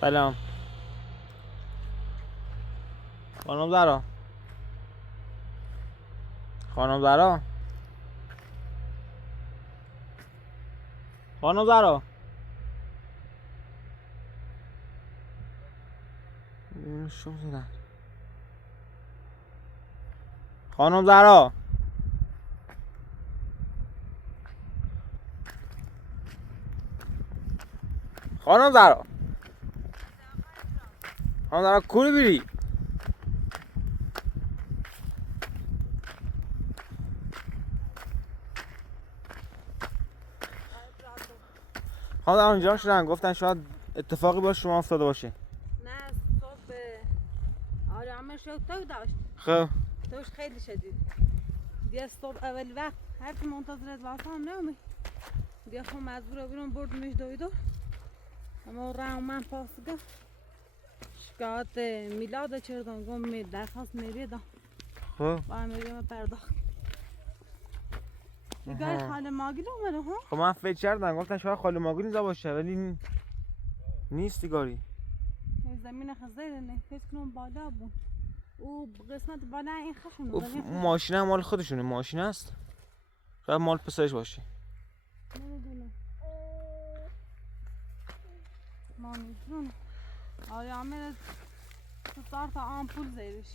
سلام خانم زهرا. خانم زهرا. خانم زهرا. شو زدن. خانم زهرا. خانم زهرا. خانم زهرا کوری بیری. خانم زهرا اینجا شدن گفتن شاید اتفاقی با شما افتاده باشه. نه صبح آرامش رو تو داشت. خب توش خیلی شدید. دیگه صبح اول وقت هر کی منتظرت واسه هم نمی. دیگه خب مجبور بیرون بردمش دویدو. اما راه من پاسگاه شکایت میلاد چردم گم می درخواست میریدم. خب با میریم پرداخت. دیگه خاله ماگی رو اومده ها؟ خب من فکر کردم گفتن شاید خاله ماگی اینجا باشه ولی نیست دیگاری. زمین خزیره نه فکر کنم بالا بود. او قسمت بالا این خشونه. ماشین هم مال خودشونه. ماشین است شاید مال پسرش باشه. نمیدونم. ما میدونم. آره عامل تو تا آمپول زیرش.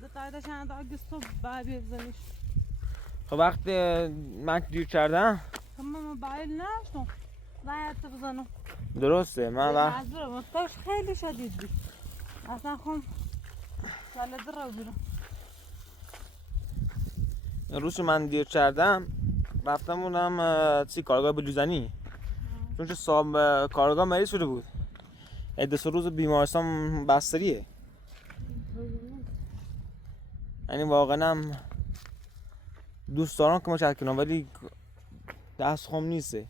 دو تایده چند تا گستو بابی بزنیش. خب وقتی من دیر کردم خب من موبایل نشتم. باید بزنم. درسته من وقت مجبورم. توش خیلی شدید بود. اصلا خون سال در رو بیرون. روز من دیر کردم رفتم بودم چی کارگاه بلوزنی چون که صاحب کارگاه مریض شده بود. دو سه روز بیمارستان بستریه. یعنی واقعا هم دوست دارم که مشاهده کنم ولی دست خوم نیسته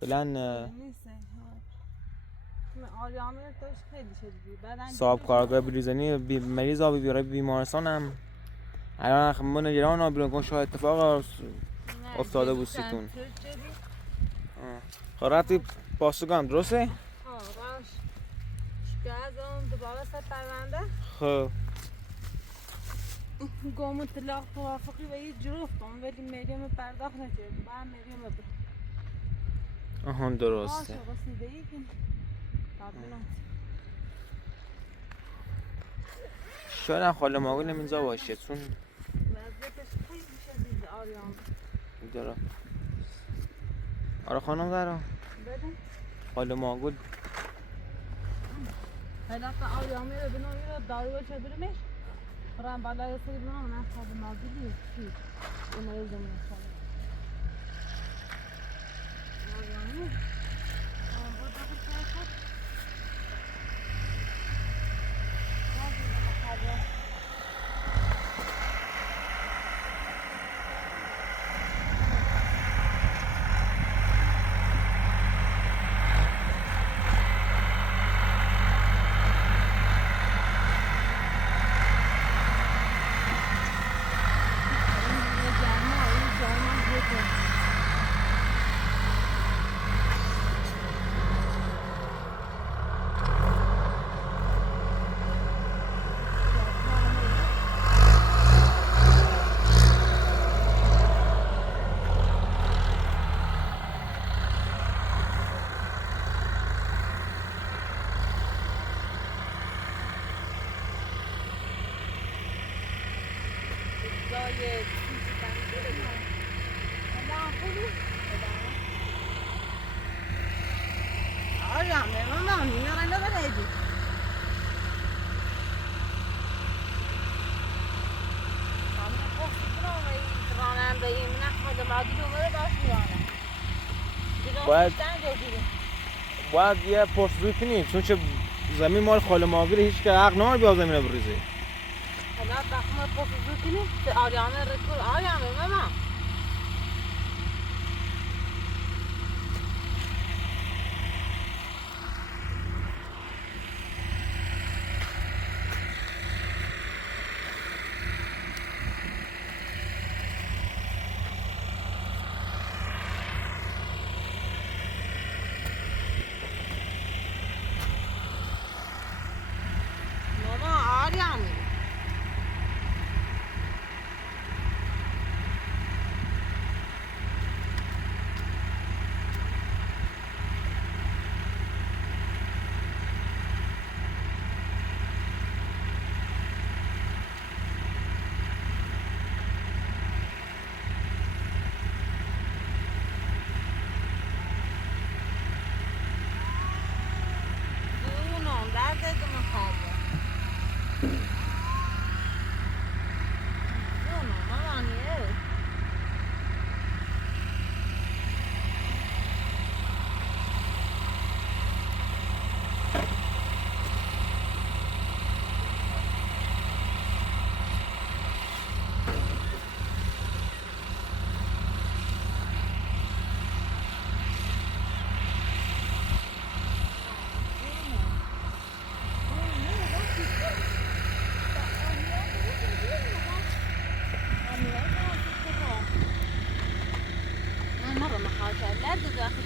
فعلا. نیسته. آریامه توش خیلی شدید. صاحب کارگاه بلوزنی مریض آبی بیاره بیمارستان هم الان من نگران آبی کن شاید اتفاق افتاده بود سیتون. خب رفتی پاسگاه هم درسته؟ باش شکایتم دوباره سر پرونده. خب گم اطلاق توافقی و یه جفتم ولی مریم پرداخت نکرد. با هم مریم ببرم. آهان درسته. باشه رسیدگی کن. قبولم. شاید هم خاله ماگول اینجا باشه چون وضعیتش خیلی شدید آریام. داره. آره خانم زهرا. بدون خاله ماگول حالا تا آریامی رو بنام رو دارو بشه برمیش. رام بالای سری بنام نه خاله ماگولی چی؟ اون رو زمین شده. آریامی. بود دو تا شد. باید یه پرسجویی کنی چون که زمین مال خاله ماگول هیچ که حق نداره بیا زمین رو بریزه. حالا بخمه پرسجویی کنی که آریامه رکور آریامه ماما.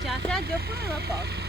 Muchacha, yo pongo una pausa.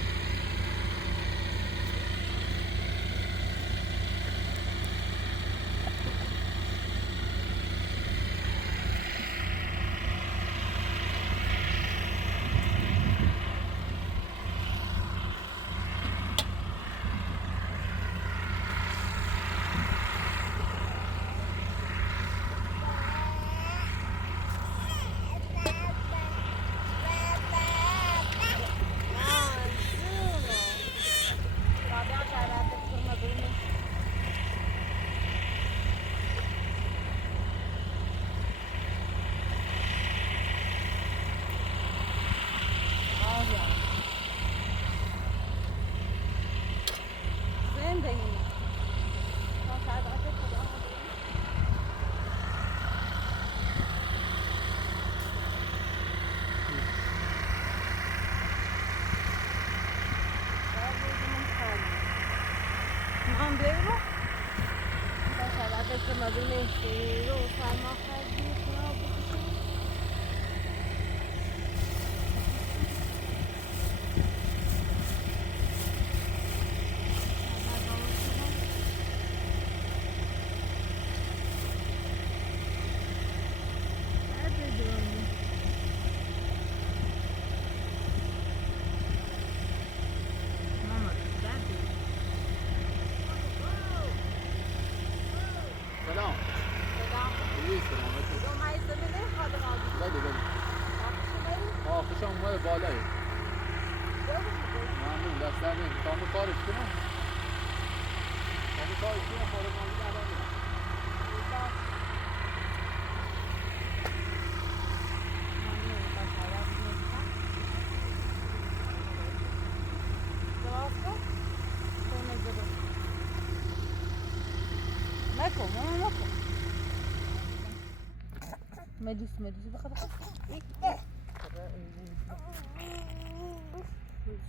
آخشم اومده بالایی ممنون دست در نمی تامو کارش کنم تامو کارش کنم خواهد مالی الان میرم مدوس بخدا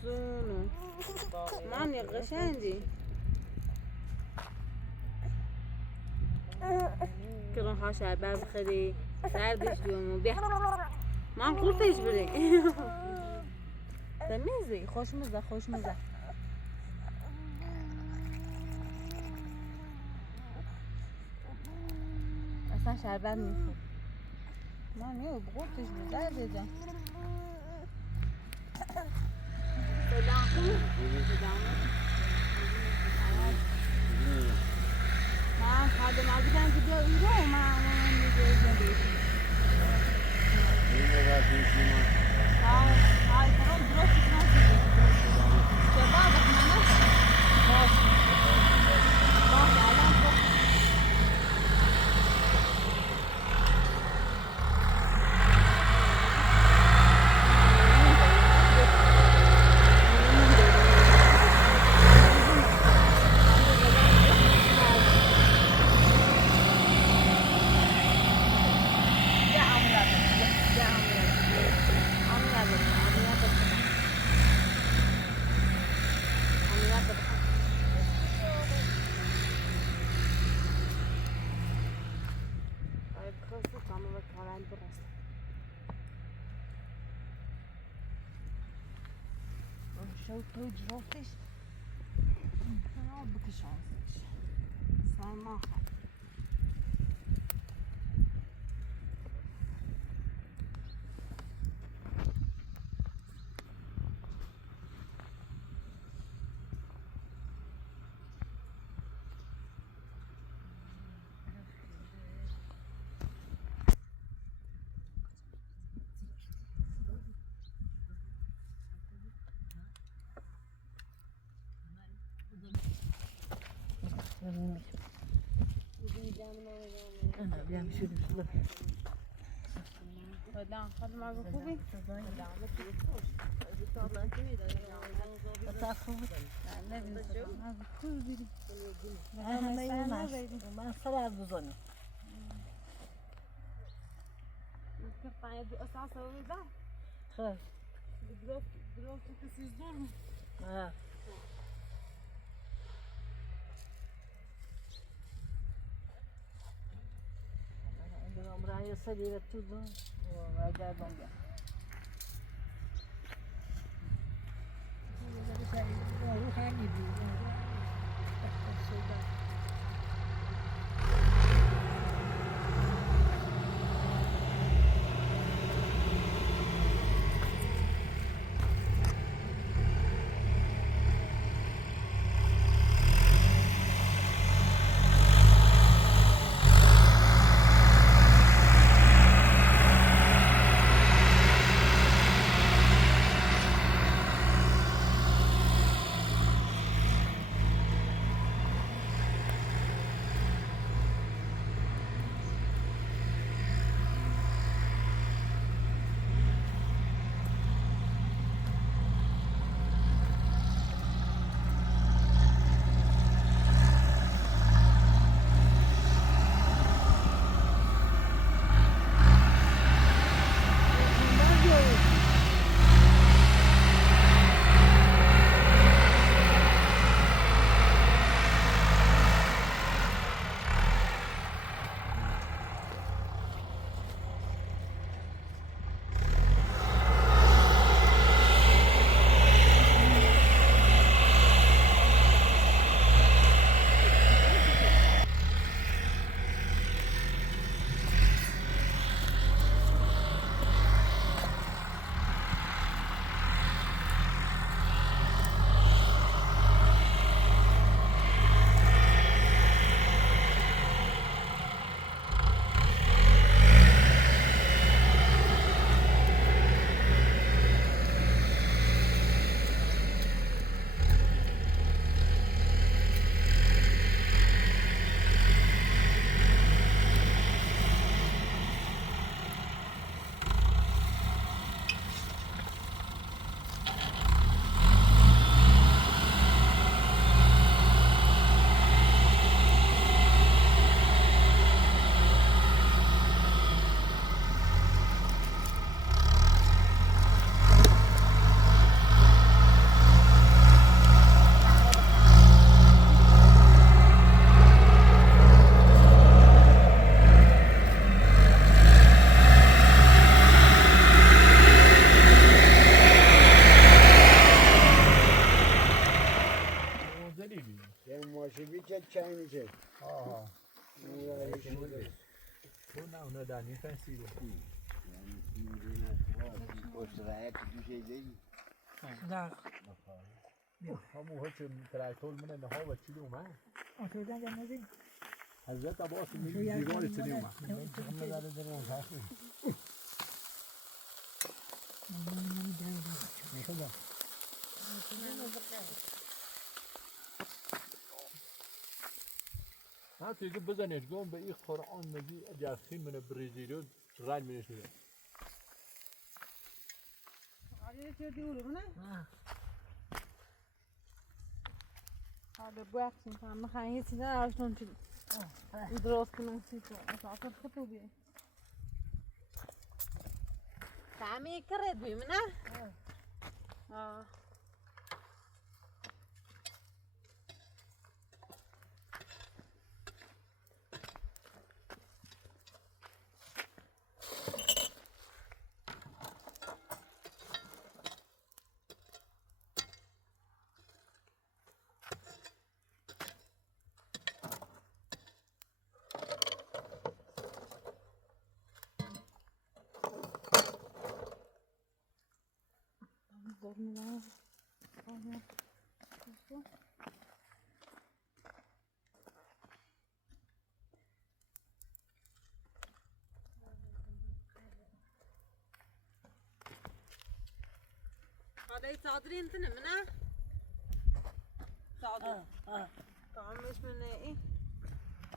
زونو من یه قشنگی کلون خواهد بعض خیلی دردش بیامو بیا من قورتش بریم تمیزی خوشمزه اصلا شربت میخورد من یه قورتش بریم جان من خادم بودم که بیا ایران من میگه زندگی های فرام درست نشده شباب من باش الان شو تو جروفش خراب بکشانش سلام بیام شروع سلام خدمت خوبی؟ تا خوب من سر بزنم خب برای سری تو دو و اگر بنده رو خیلی بود. ماشینی که چای میشه آها تو نه اونا در این فنسیده پشت رایت دوشه دیگی نه. همون هچه ترکتول منه نه ها و چی اومد آفریدن جمعه حضرت عباس میگه دیوار چنی اومد نه توی که بزنیش گم به این قرآن میگی جرخین منه بریزیریو رنگ منه شده آره چه دیولو نه؟ نه. آره بوقتیم فهم میخوایی هیچی نه عرشتون چی درست کنن سیتو اصلا خطو بیه فهمی کرد بیم نه؟ آه Dormilar. Olha. Isso. هذا يصادرين انت منه؟ صادر. طعم مش من ايه؟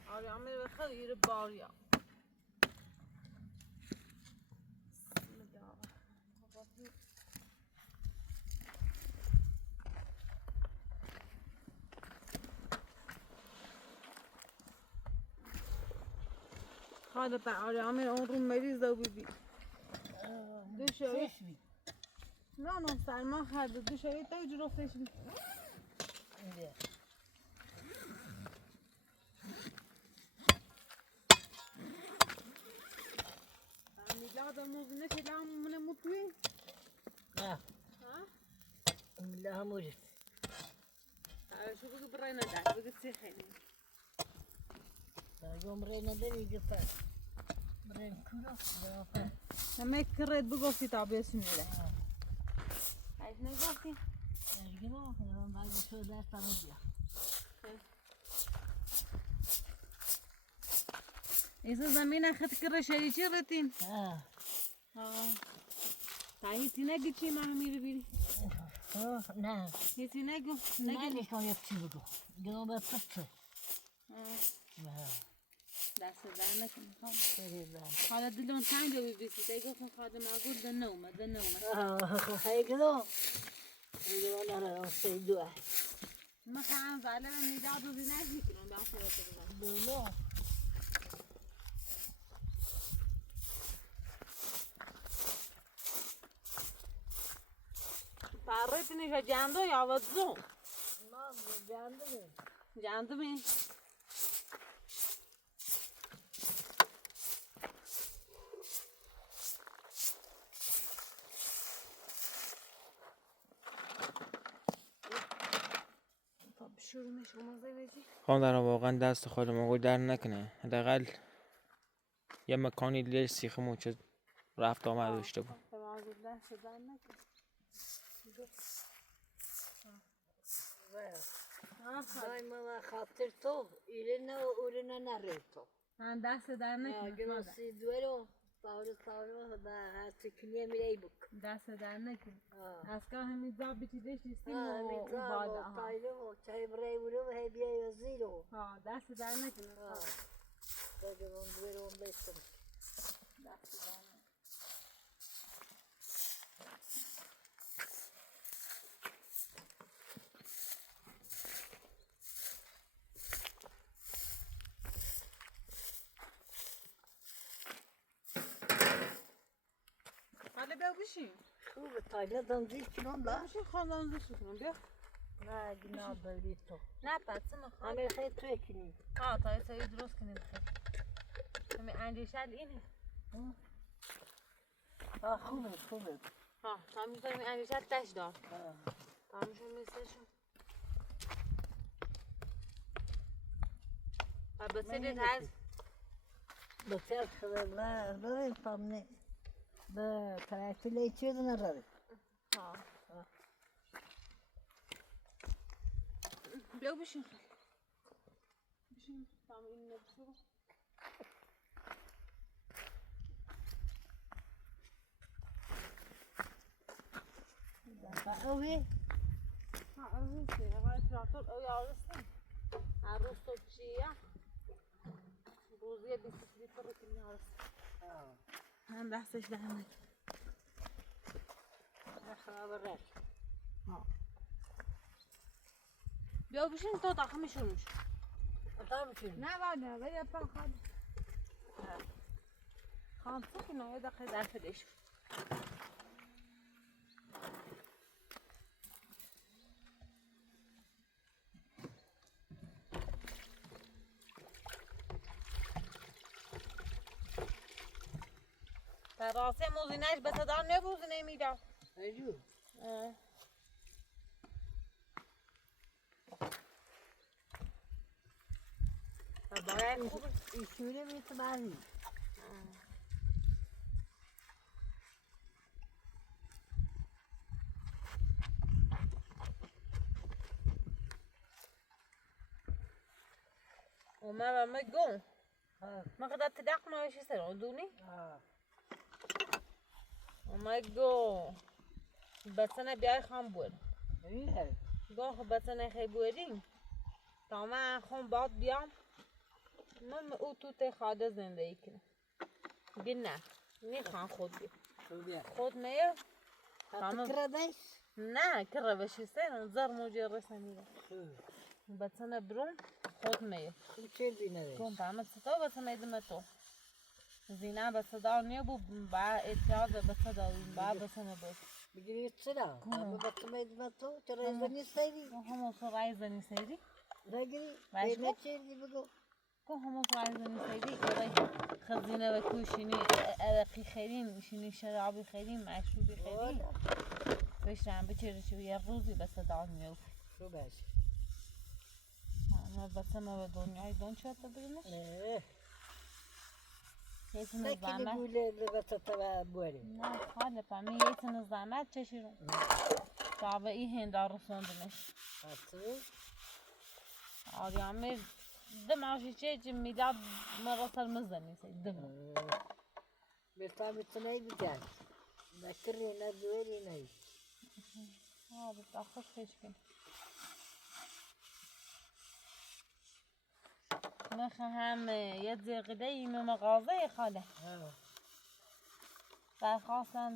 عاري عمري بخير باريا. هذا بعاري عمري عمره مريض او بيبي. دوشوي. لا لا سلمان هذا دوشوي تا يجرو فيش. هذا مو بنفس العام من مطوي. نه. ها؟ لا موجود. شو بگو برای ندار بگو چی خیلی برگم ری نداری گفت بریم کورا برافت همه کرد بگفتی تابیس میره ایش نگفتی ارگنا من باید شو دست هم بیا ایسا زمین خط کرد شری چی رتین آه هیچی نگی چی من میره بیری نه هیچی نگو نه نیستم یک چی بگو گناه به پسه دست در نکنی خیلی حالا دلون تنگ رو بیسی دیگه گفتم خادم آگور دن نومد هیگلو هیگلو نره سی دوه ما خواهم زاله من میداد و زینه میکنم بخشی رو بزن دولو فرقی نیشه جندو یا وزو ما جانده جندو می شروع میشه مزه بجی خانم در واقعا دست خود ما در نکنه حداقل یه مکانی لیش سیخمون چه رفت آمد داشته بود دست در نکن دائما خاطر تو ایرنا و اورنا نره تو من دست در نکن گناسی دوره طاولة با هاتي كنيا ملاي بك دست در نکن از که همین زاب بچیدش نیستیم و ميزان بادا وطايلو وشاي براي ولو هي بيا يزيلو ها دست در نکن دقيقون دويرون بيستم دست در نکن حالا بیا بشین خوب طايلة دنزيل كنون لا بشین خواندم زشت کنم بیا ما جنا بليتو نه پس نخواه عمل خير توكني ها تا یه سایی درست کنیم همین اندیشل اینه خوبه ها تا میکنیم اندیشل تش دار تا میشون میستشون و بسیدید هست بكتر خبر لا يفهمني بكراتي لي تشيل نرى ها بیا بشین خیلی بشین تا این نبسو اوه ها عروسی اول تراکتور او عروسی عروس تو چیه روزیه 20 لیتر رو کنی عروسی هم دستش در نکن خبر بیا بشین تا داخل میشون میشه تمام شد نه باید ولی پا خواهد خانسه که نایه دقیقه در فدش در راسته موزینش به صدا نبوزینه میدم اجو باید خوب ایشونه میتمانی وما ما يقوم ما قدرت تدق ما وش يصير عدوني وما يقوم بس انا بياي خام بود ایه قوم خب بس انا خي بودين تا من خون بعد بیام من او تو ته خاده زندگی کنم بگه نه میخوام خود بیا خود میه حتی کردش نه کره بشی سر زر موجه رسنیده بس انا برون خود میه چه بینه قوم بعمل ستا بس انا ایدم تو زینه به صدا نیبو با اعتیاد به صدا با بس انا باش بگیری چرا؟ اما بطمه تو چرا از بنی سیری؟ همون سرعی زنی سیری بگیری باش بیمه چیزی بگو که همون سرعی زنی سیری برای خزینه و کوشینی عرقی خیریم شینی شرابی خیریم مشروبی خیریم بشرم بچه چه یه روزی به صدا میو شو باش البته ما به دنیای دون چه ببینه یتن نکنی زحمت گوله لبتا تبا بوری نه خاله پامی یتن زحمت چشیرون شعبه ای هندار رسوندنش اصلا آریامیر دماشی چه میداد مراسل مزنی سید دم بستا میتونی بگن نکری ندوری نی بس خوش پیش کن هم یه زیقیده این مغازه خاله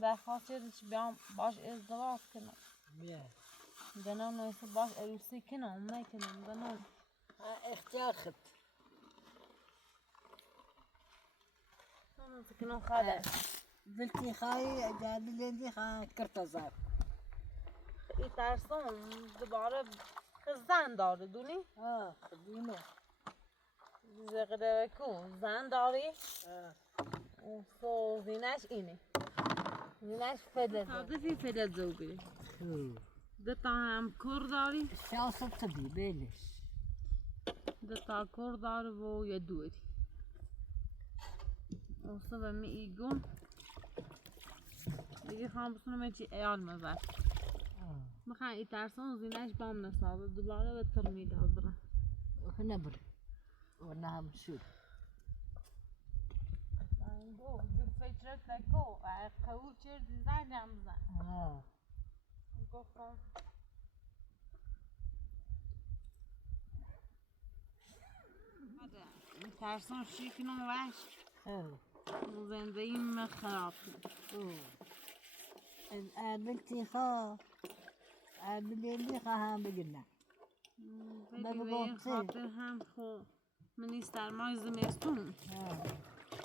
درخواست چیزش بیام باش ازدواج کنم بیا دنام نویسه باش عروسی کنم نکنم دنام اختیار خد دنام کنم خاله دلتی خواهی جادی لندی خواه کرتا زار ای ترسم دوباره زن داره دونی؟ خدینه زیقیده کو زن داری؟ سو زینش اینه زینش فدر صادفی فدر زوگی ده تا هم کر داری شاست تبی بیلش ده تا کر داره و یه دوری اوستا به می ایگون دیگه خواهم بسونم چی ایال مزد میخوام ای ترسان زینش بام نسازه دوباره به ترمی دادره نبر و نام شد گو دو فکرت نکو قوو چر دیزاین هم بزن گفتم ترسان شیکنم وش زندگیم خراب دلتی خواه دلتی خواه هم بگرنه به خاطر هم خو منی سرمای زمستون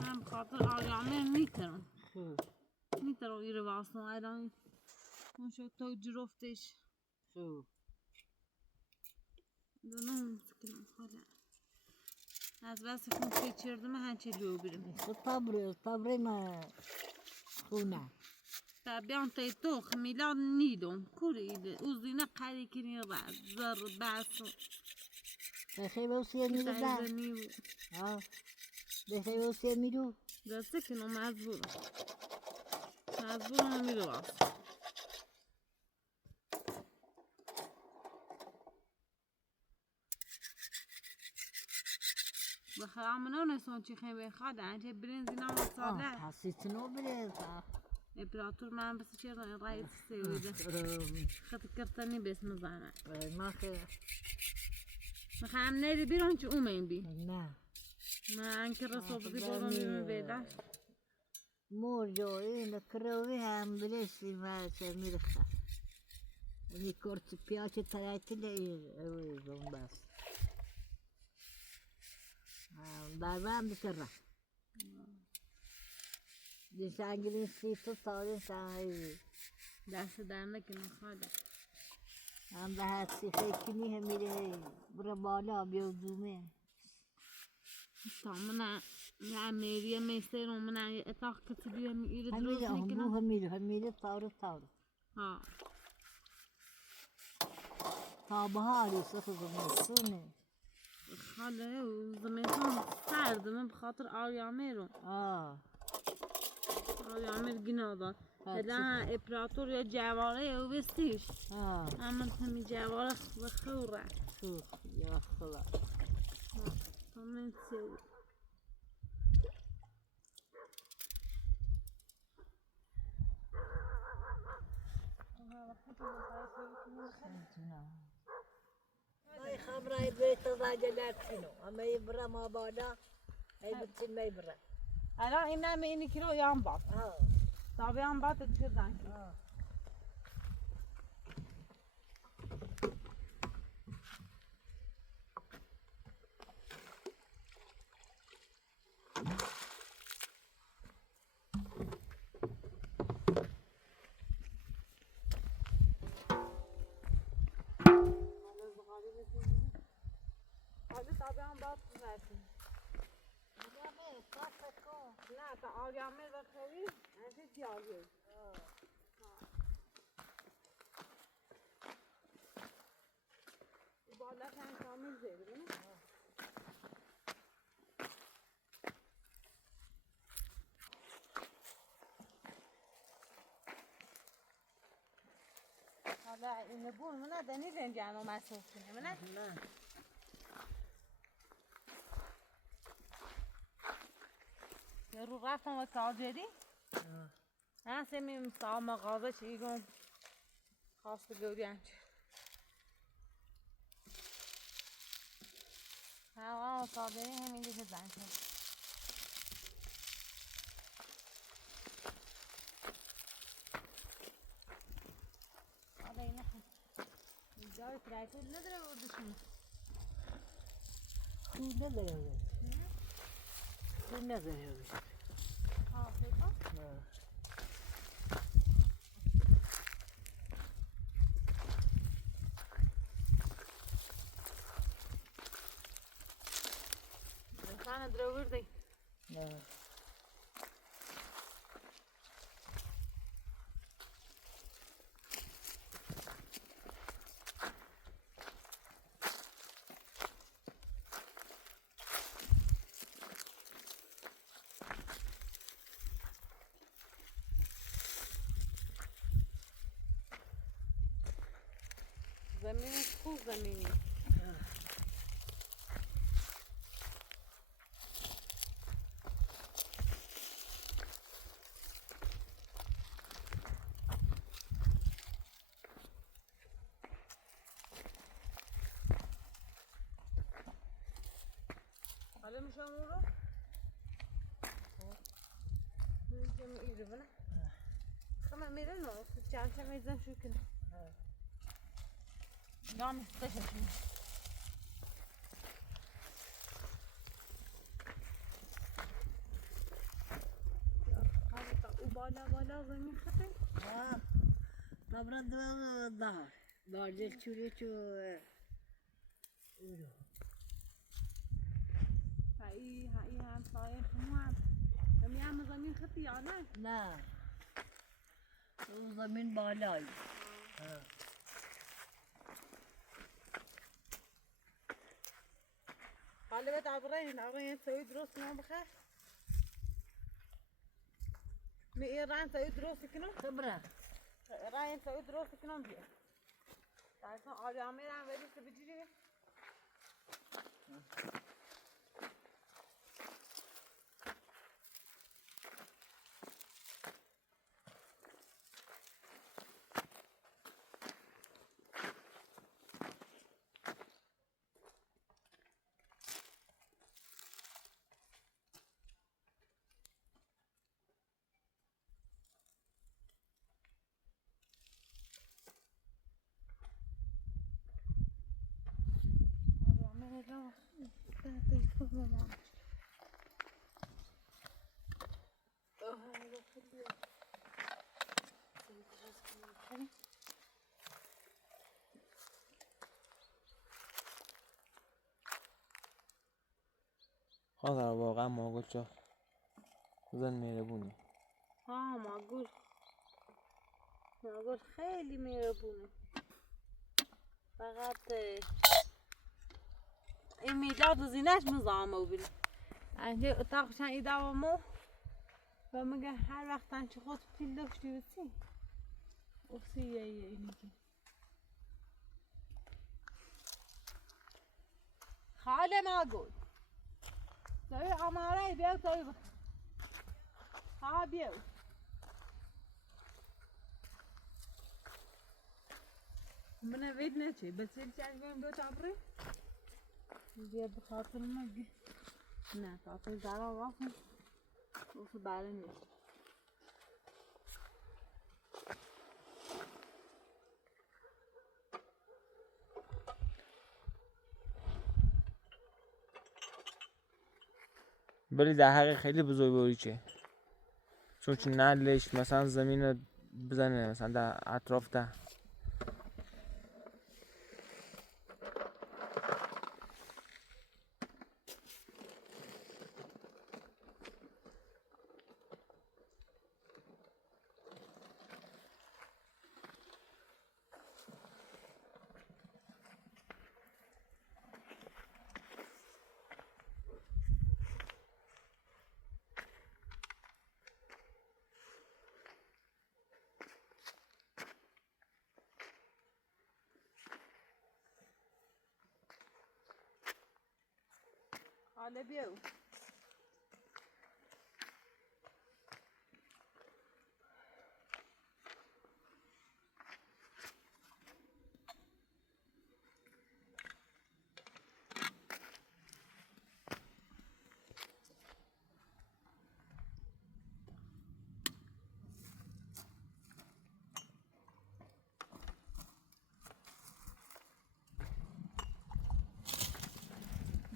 هم خاطر آریامه نیترم ایره واسم الان اون شد تو جرفتش دونم سکنم خاله از بس خون پیچردم هنچه لیو بیرم صبري ما خونا بیان تای تو خمیلان نیدم کوریده اوزینه قری کنی رد زر بس بخیر وصیت میدو بخیر وصیت میدو دسته کنم مجبورم میرو واسه بخرام نونستون چی خیلی خواده انچه برنزی نام ساله حسیتنو برید امپراتور من بس چه رئیس سویده خط کرتنی بسم زنه ما خیلی میخوام نیری بیرون چه اومین بی نه من که رسوبتی بودم بیرون بیده مرجو این کروی هم بلشی ما چه میرخه این کورت پیاچه ترایتیله این بس بارم بکره دیش انگلیسی تو تاریخ سعی دست در نکنه خواده هم به حدسی خیلی هم میره برای بالا بیادومه تا من میریه میسته رو من اتاق کتبی هم ایره هم دروز میره نکنم هم میره تارو ها تا بهاری سخت زمستونه خاله و زمستون سرد من بخاطر آریامه رو آریامه گناه داد هلا امپراتور یا جواره او بستیش اما همی جواره خوره یا خلا تا من سوی ای خبرای بیت زاجلات شنو اما يبرا ما بادا ای بتشن ما يبرا الان این نمی اینی کلو یام بات تا بیام بات دیگه زنگ حالا تا بیام بات نشین نه تا آریامه و خوی انشه دیالیه بالا چند کامل زیر بینه حالا اینه بون منه دنی رنجان و مسئول کنه منه نه یه رو رفتم و تاجری نه سمیم سا مغازه چیگم خواست گوری انچه ها تاجری همین دیگه زن شد حالا اینه جای ترایفود نداره بردشون خود نداره خود نداره ها فکر Sana drovırdı. نه Zemini خوب زمینی. حالا میشم اون رو؟ میشم این رو بنا؟ خب میره نه چند شم میزم شو کنه نام استششون او بالا زمین خطه؟ طبعا دار دارجل چوری چو هایی هم سایه شما هم زمین خطی یا نه؟ نه اون زمین بالایی حالا بهت عبرین سوی درست کنم بخیر می ایران سوی درست کنم خبره ایران سوی درست کنم بیا درسان آلی آمیرم ولی سبجیری خدا واقعا ماگوچا زن مهربونی ها ماگول خیلی مهربونه فقط این میداد و زینش مزامه بینه اینجا اتاقشن ایده و مو و مگه هر وقت چه خود پیل داشتی بسی افسی اینی که خاله ماگول توی اماره بیاو توی بخ ها بیاو من وید نچه بسیل چند گویم دو تابره بیا بخاطر مگه نه خاطر زرا وافن اوف بله نیست ولی در حق خیلی بزرگواری چه چون نلش مثلا زمین رو بزنه مثلا در اطراف ده حالا بیاو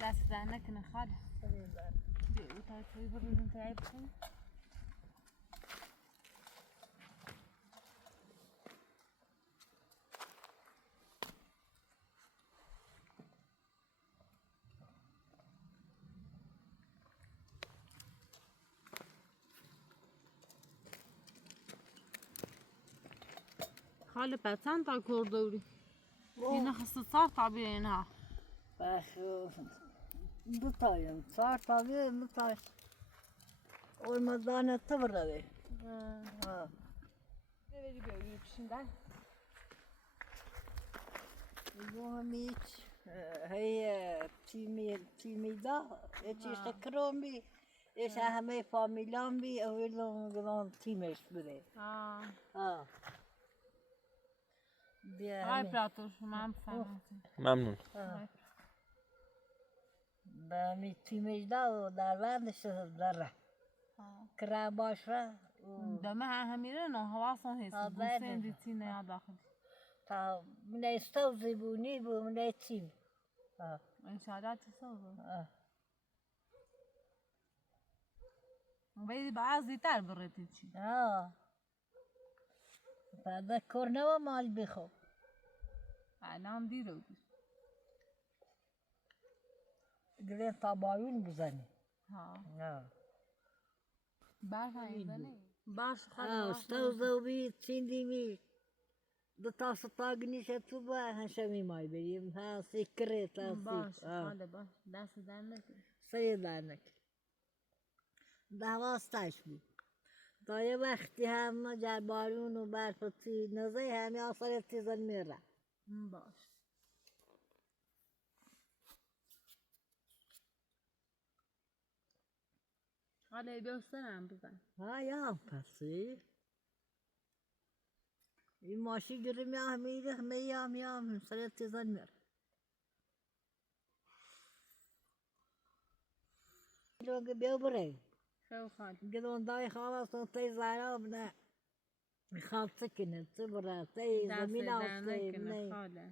دست در نکنه خاله بیاو تا توی برون تایی بکنی خاله پسند تا کردوری اینا خسته صار طبیعی اینها بخ دو تایم 4 تا دو تاش olmadan etti burada. Ha. Ne veri böyle peşinden? Bu hem hiç هي تیمی دا چیز تکرام بی ایش همه فامیلان بی اولون گران تیمش بره Aa. بیا Ay همه prator şuna mı ممنون. به همی تیمش دا و در بندش داره کرا باش را Deme hemire no havasan hesi. Ha, Bu ben sen de. ditine ya daxil. تا من استو زبونی بو من تیم İnşallah تصور. آه. Vedi bazı ter برتی چی. آه بعد کرنوا مال بخو الان دیر بود. گرین تابایون بزنی Ha. آه Baş hayvanı. Baş آه استو زوبی چیندی می دو تا ستاگنیش تو با هشمی مای بریم ها سکره تا Baş. سیک آه Hadi baş. Ders ederler. سیدانک دواستش بود تا یه وقتی هم جر بارون و برف و تی نزه همی آثار تیزن میره Baş. Hadi gösterem bize. ها یا پسی این ماشی گریم یا میره میام سر تیزن میره لوگ بیو بره Şev hadi. گدون دای خواه است تی زارا بنا میخواد سکنه تو برا تی Ders زمین ederler آسته ki نه hadi.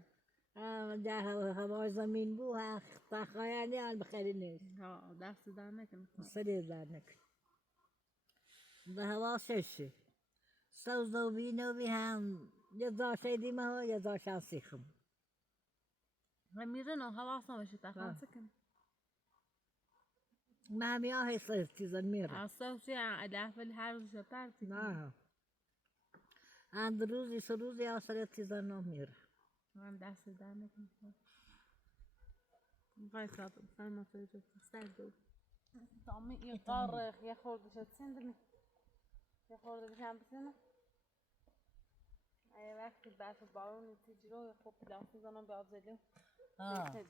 در هوای زمین بو ها تخایانی آن بخیری نیست Ha, ders ederler ki. سری زرنک ده هوا ششه سوز و بینو بی هم یه داشه دیمه ها یه داشه سیخم Hemire no havasan başı takan sakın. مهمی ها هسته تیزن میره Asıl alafel her sefer نه اند روزی سه روزی آسر تیزن ها میره Ben ders ederler ki. Başladım. Sen nasıl isterdim? Tamam يقار ياخد شتين دني ياخد بشام بسنة أي وقت بعد البارون تجرو يخوب لاسي زمان بأفضلهم ها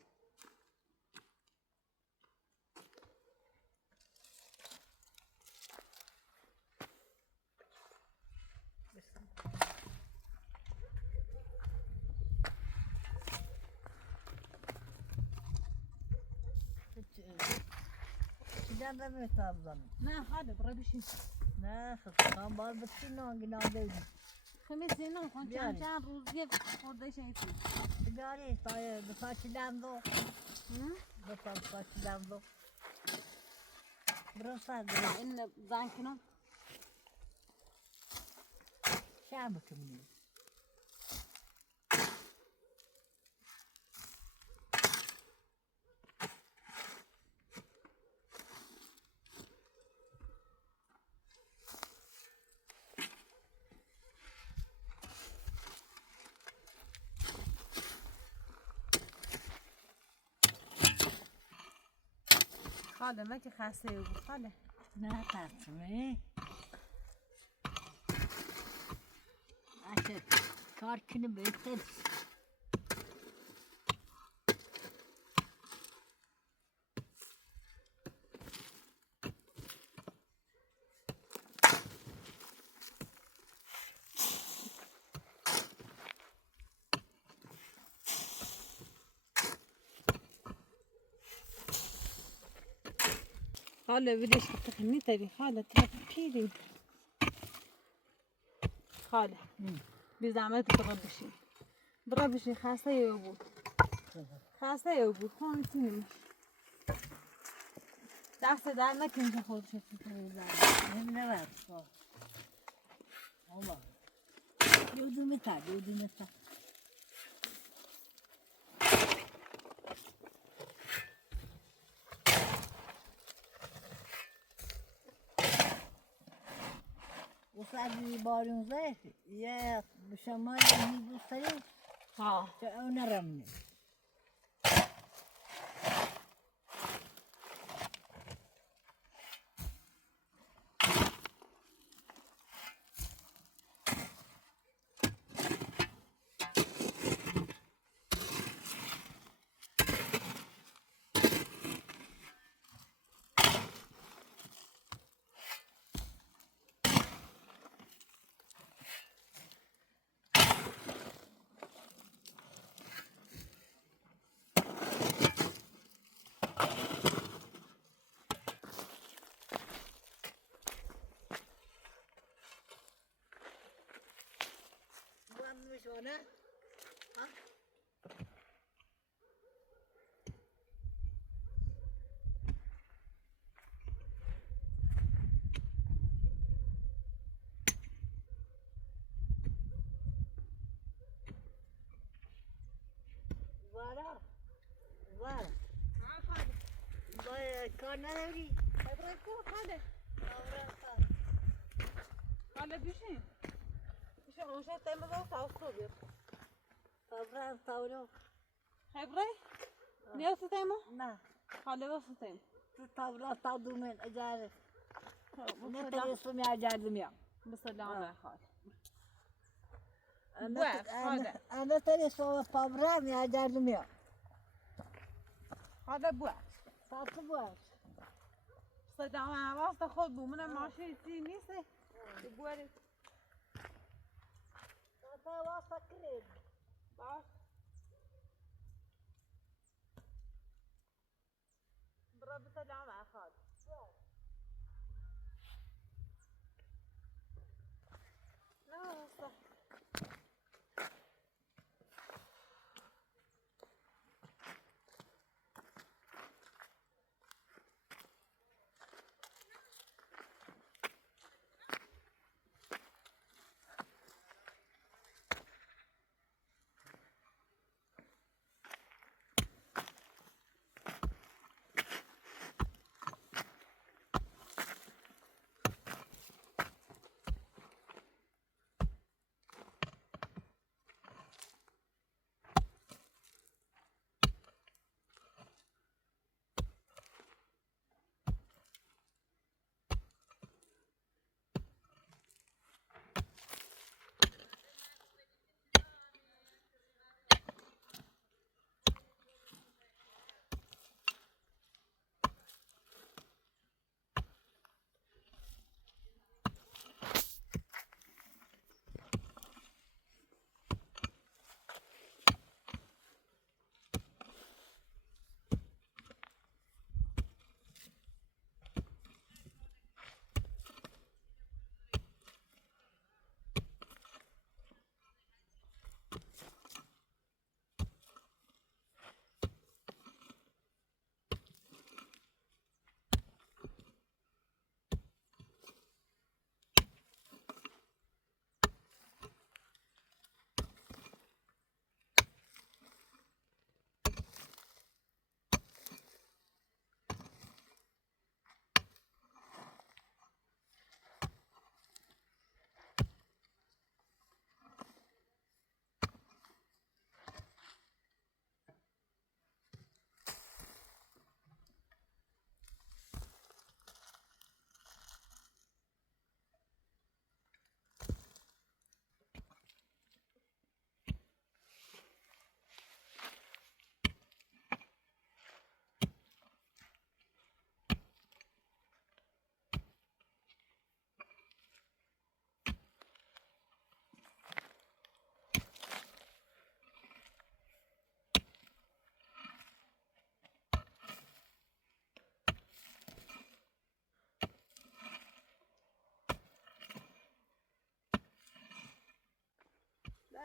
چیزا نمیتابم نه هذا برا بشين نه خب باز بچین و گناه خميس زينو خون بیاری. چند روزیه خورده شیفی بیاری تا دو تا چیدم دو دو تا چیدم دو برو سر برو این زنکنم شام بکنی خاله ما که خسته بود خاله نه ترسمه اشه کار کنی بهتر خاله وليش تخني تبي خاله ترى بيري خاله بزعمت بربشي خاصة يوبو خون تيني دست در نکن که خود شد نمیدونم آما یودومه تا وصل بارون زي يا بشمال يجيبوا الصيف ها جاءونا رمل شونه ها وارا کار نداری؟ خبره کو خاله خاله بیشین اونجا تیم بذار تاوسو بیار تاورو خبره نیاز تیمو نه خاله واسه تیم تو تاورا تا دومن اجاره نه ترسم یا اجاره میام بسلام خاله انا ترسم تاورا یا اجاره میام خاله بوا ساعت بوا صدام حواس خود بومن ماشین چی نیست بواره ساعت واسه کرد باش برا بسلام خاله لا صح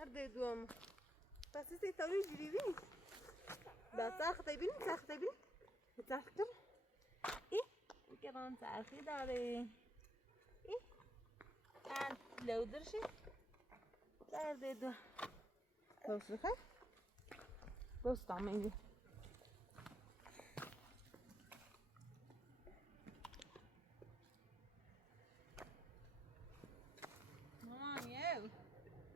درد دوم پس سی تاوی جریبی با ساخته بینی ساخته ای کران ساختی داره ای آن لودرشی درد دو باش بخیر باش تامینی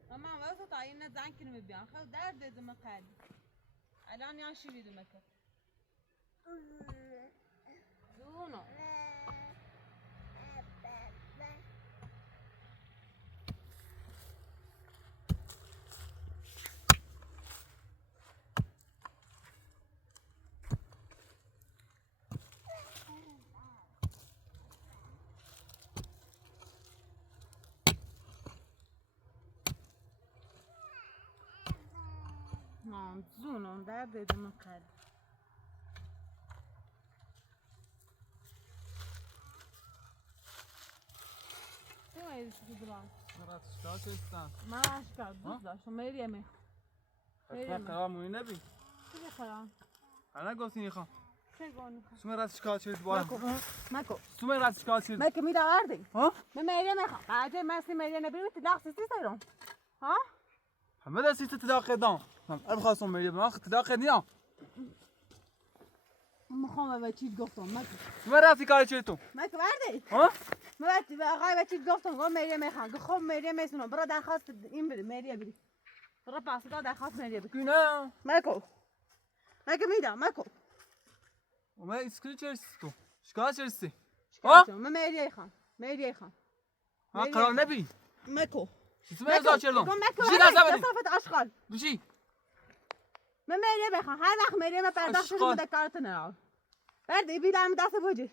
مامان واسه تعيين زعن كلمة بيان خو درد دم قاد الان يا شري دمك دونو زونم درد دم قاد مرات شکایت هستن. ما اشکال دوست داشتم میریمه اصلا قرار موی نبی. چی بخورم؟ انا گفتی نیخوام. چه گانی؟ سومه راست شکایت شد بایم. مکو سومه راست شکایت شد. مکو میدا وردی ها؟ من میریمه خواهم بعد مسی میریمه بریم تلاق سیستی سیرم ها؟ همه دستی تداقه دام. من خواستم میری من تداقه نیا. میخوام به چیز گفتم مکو سومه راست شکایت شد تو. مکو وردی ها؟ من به آقای به چیز گفتم گفت میریمه خواهم گفت خب میریمه سنم برو درخواست این بری میریمه بری برو پاسگاه درخواست میریمه بری نه. مکو میدا مکو و اسکری چرسی تو. شکایت چرسی. من میریمه خواهم ها قرار نبی. مکو سومه راست چردم. مکو چی دست بری؟ صافت اشغال بچی؟ من میریمه خواهم هر وقت میریمه پرداختش بوده کارت نه بردی بیدم دست بوجی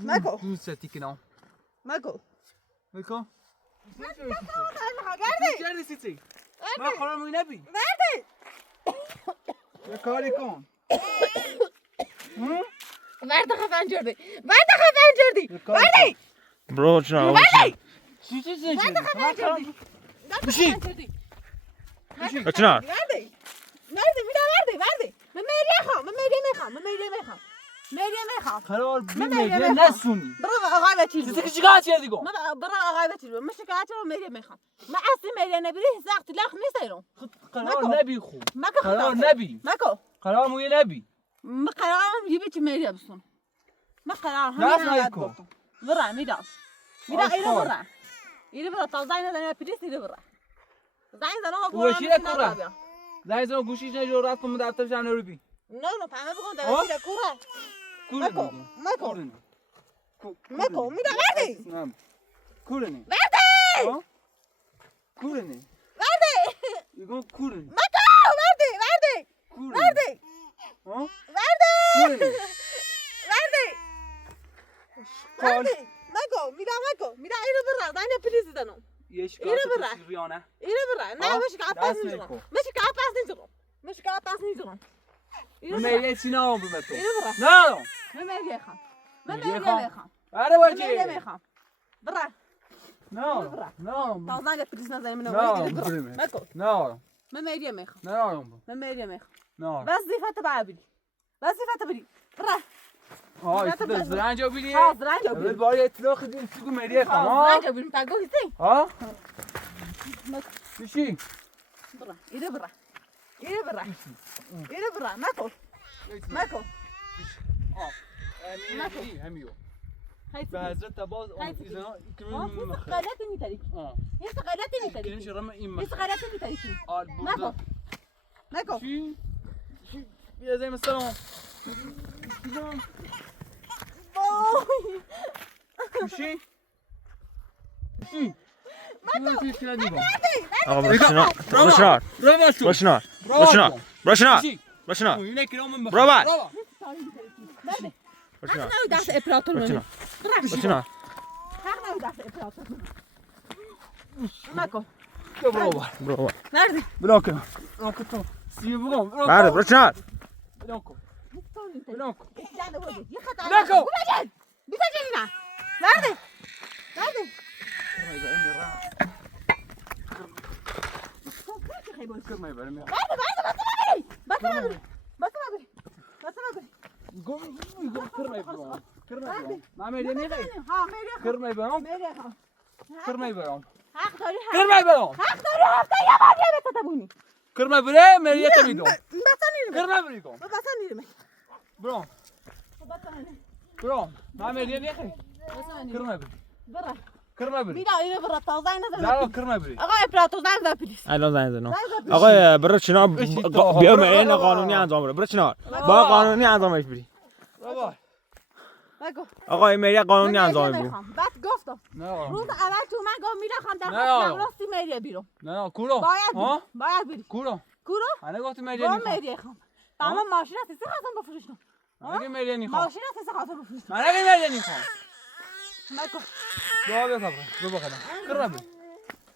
مکو دوستی کنم. مکو مکو. گردی چرسی چی؟ من قرار موی نبی. بردی یه کاری کن. ورده خفن جردی بردی برو چنا چی چی ورده خفن جردی بشی. چنا بردی وردی من میریمه خواهم قرار میریمه بیمه نسونی. برو آقای بچی چیزی که شکایت کردی گم. برو آقای بچی من شکایت رو میریمه خواهم من اصلی میریمه بری سخت لخ نیستم قرار نبی خوب. مکو قرار نبی. مکو قرار موی نبی. ما قرارم یه بیچی میریه بسون ما قرار دست همین نکن. گفتم برا میدا اینو برا تا زنگ نزنه پلیس اینو برا زنگ زنه ها گوشی برا نکن. زنگ زنم گوشیش نجور رد کن دفترش هم نرو بی. نه پهمه بگم دوشی کورا مکو میدا وردی کورنی. وردی کورنی. میگم کورنی. مکو وردی کورنی. ها؟ کورنی. مکو میدا اینو برا زنگ پلیس زنم یه شکایت اینو برا. کسی ریانه. اینو برا نه آه؟ مش کار دست پس نکن. نیزم من میگه چی نام بمه تو. اینو برا نه. من میخوام میگه خوام. میخوام آره باجی. میخوام برا نه. نه. تا زنگ پلیس نزنیم نه. نه مکو نه. من میخوام نه. نه. وظیفت بابی وظیفت بری برا آه ایست زرنجا بیلی. زرنجا اول باری اطلاق دیم سیگو میریه خواهم. زرنجا بریم تا گوهی سی ها؟ بشی. برا اینو برا مکو همیو. خیلی به حضرت باز ایزنا این غلطی میتاری کنش رم این این غلطی میتاری آل بودا. مکو چی بیا زي مثلا مشي آقا برو حق نبود دست اپراتور منو حق نبود دست اپراتور منو مکو برو کرمای برم بس بری گم کرمای برم کرمای برم من میری نیست ها میری کرمای برم میری خان کرمای برم حق داری کرمای برم حق داری هفته یه بار یه بسته بونی کرمای برم میری تمیدم بسته نیرم کرمای برم بسته نیرم برم بسته نیرم برم من میری نیست بسته نیرم کرمای برم برا کرمای برم میرا اینو برا تازه نزن زارا کرمای برم آقا افراطو زنگ پلیس الان زنگ زنم آقا برو چنار بیا این قانونی انجام بده برو چنار با قانونی انجامش بری بابا بگو آقا این میری قانونی انجام بده بعد گفتم نه روز اول تو من گفت میرا خان نه. در راستی میری بیرون نه کورو باید ها باید بری کورو کورو انا گفت میری گفت نیست میری خان اما ماشین هستی سه خواستم بفروشم من میری نیست ماشین هستی سه خواستم بفروشم من میری نیست بگو بابا صبر بابا خدا کرمای برم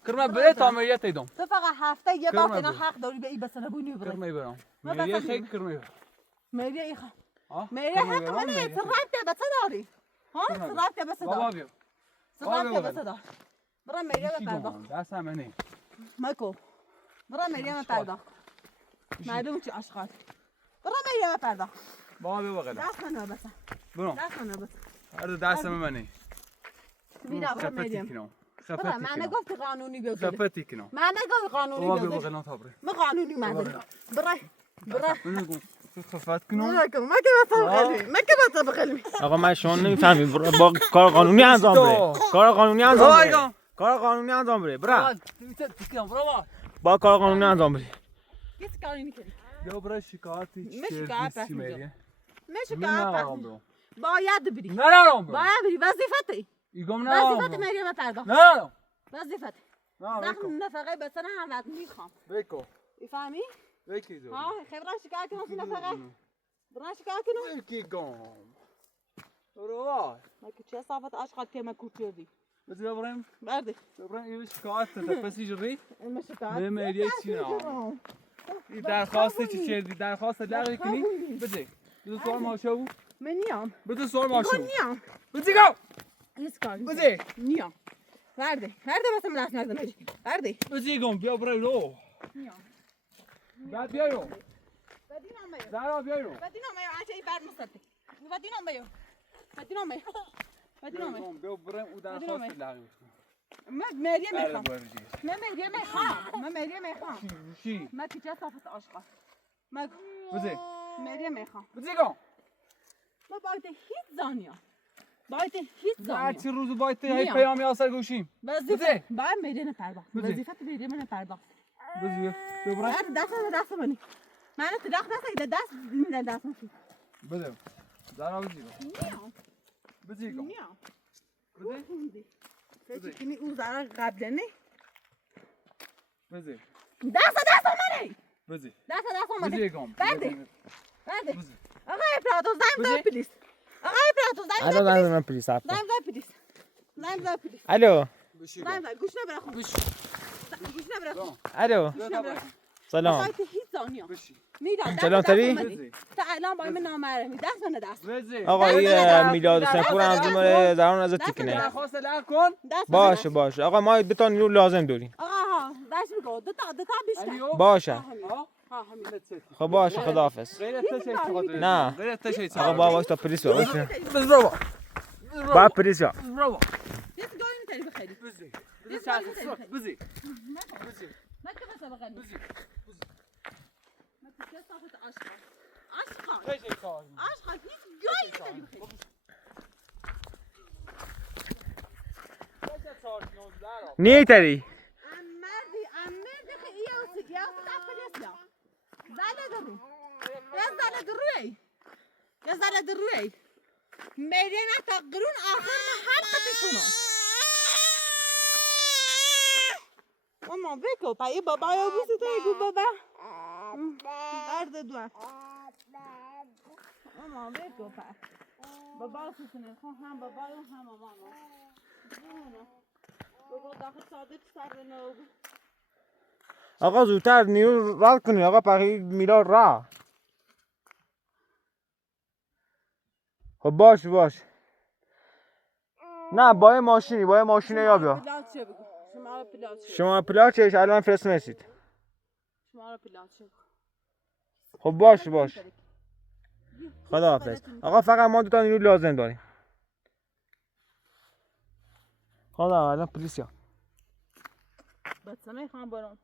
کرمای برم تا میری تیدم تو فقط هفته یه بار کرمای اینا برو. حق داری به این بسنه بونی بره کرمای برم ما میری بفهمیم. خیلی کرمای برم میری ای خان ها میری کرمای حق برم، منه میری. سرعت به چه داری ها کرمای برم. سرعت به چه بابا داری بیا سرعت بابا به بیا. چه داری برام میری به پرداخت دست همینه مکو برام میری به پرداخت معلوم چی اشغال برام میری به پرداخت بابا بیا بغل دست من بس برو دست من بس هر دست منه میرا برام خفتی میریم کنم برام خفتی من کنم نگفت قانونی بیاد خفتی کنم من نگفت قانونی بابا بیا بیاد بغل تابره ما قانونی منزل برای من گفت خفت کنم ما که بس بخلمی ما که بس بخلمی آقا من شما نمیفهمی با کار قانونی انجام بده کار قانونی انجام بده کار قانونی انجام بده برا برو با کار قانونی انجام بده کسی کاری نکنی بیا برای شکایتی من شکایت پس می‌کنم. میشه که نرم برو باید بری نرم برو باید بری وظیفته ایگم نرم وظیفت برو مریم پرداخت نرم وظیفت نه زخم بکو نفقه بسنه هم میخوام بکو میفهمی؟ بکی زور ها خبران شکایت کنم سی نفقه بران شکایت کنم بکی گم برو وای ما که چه صافت عشقات که ما کردی بذار بریم برده بریم یه شکایت تا پسی جری این شکایت نه میری چی نه این درخواست چی چیزی درخواست لغو کنی بده بده سوال ماشو من نیام بده سوال ماشو نیام بده گو هیچ کاری بده نیام برده بس من دست نزدم برده بده گم بیا برای رو نیام بعد بیایو بدینم میو زارا بیایو بدینم میو آنچه این برد مستده بدینم میو بدینم میو بدینم میو بیا بریم او درخواست لغو من مریم بله میخوام بردی من مریم میخوام من مریم میخوام چی من که چه صافت عشقا من بده مریم میخوام بده گم ما باید هیچ زانیا باید هیچ هر زانیا چی روز باید های میام. پیامی آسر گوشیم وظیفه باید مریم پرداخت بده. وظیفت مریم پرداخت بده بیا بریم دست منی من تداخل نسید دست میدن دست من بده زارا بده گم نیام بده گم نیام بده فکر کنی اون زرا قبله نه بده دست منی بده دست منی بده گم برده آقای پراتو زنگ بده. زد پلیس آقای پراتو زنگ الان زد زنگ زدم پلیس صبر کن. زنگ زد پلیس زنگ زد پلیس الو زنگ زد گوش نبره خون گوش نبره خون الو گوش نبره خون سلام باید هیچ زانیا بشی میرم سلام تری؟ تا الان با این نامرمی دست من دست بده آقا این میلاد سپور انجام زران ازت دست تکنه درخواست لغو کن دست باشه باشه آقا ما دو تا نیرو لازم داریم آقا ها دست میگو دو تا بیشتر علیو باشه ها ها همین خب باشه خداحافظ غیر تشه خاطر نه. غیر تشه آقا با واسه پلیس بیا وایسا. برو با پلیس بیا برو یه گاهی میتونی بخری بزی بزی چاخ بزی ما که بس بخری ما که صافت عشقا تشه کار عشقا هیچ گاهی میتونی بخری نی تری امردی که یا پلیس یا زده دروی میرین تا قرون آخر هر خطی کنو ماما بکو پایی بابا یا بوسی تو ایگو بابا درد دو ماما بکو پا بابا سوسنه هم بابا هم ماما بابا داخل ساده سر نو آقا زودتر نیرو رد کنی آقا پقی میلاد را خب باش نه با ماشینی یا بیا پلات چه بگو شما پلات چه شما پلاچش الان فرست میسید شما رو پلات شد خب باش خداحافظ آقا، فقط ما 2 تا نیرو لازم داریم. خدا الان پلیسیا بچه میخوام برام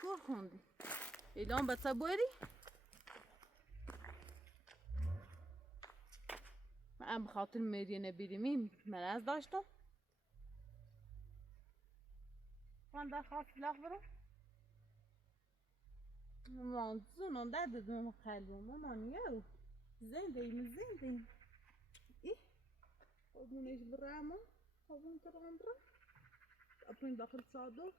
کور خوندی ایلان بچه باری من بخاطر میرینه بیریمی مرض داشتم من در خواست لاغ برم من زنان در دادم خلوم من یو زنده ای خودمونش برامو خودمون ترام برام اپین داخل صادو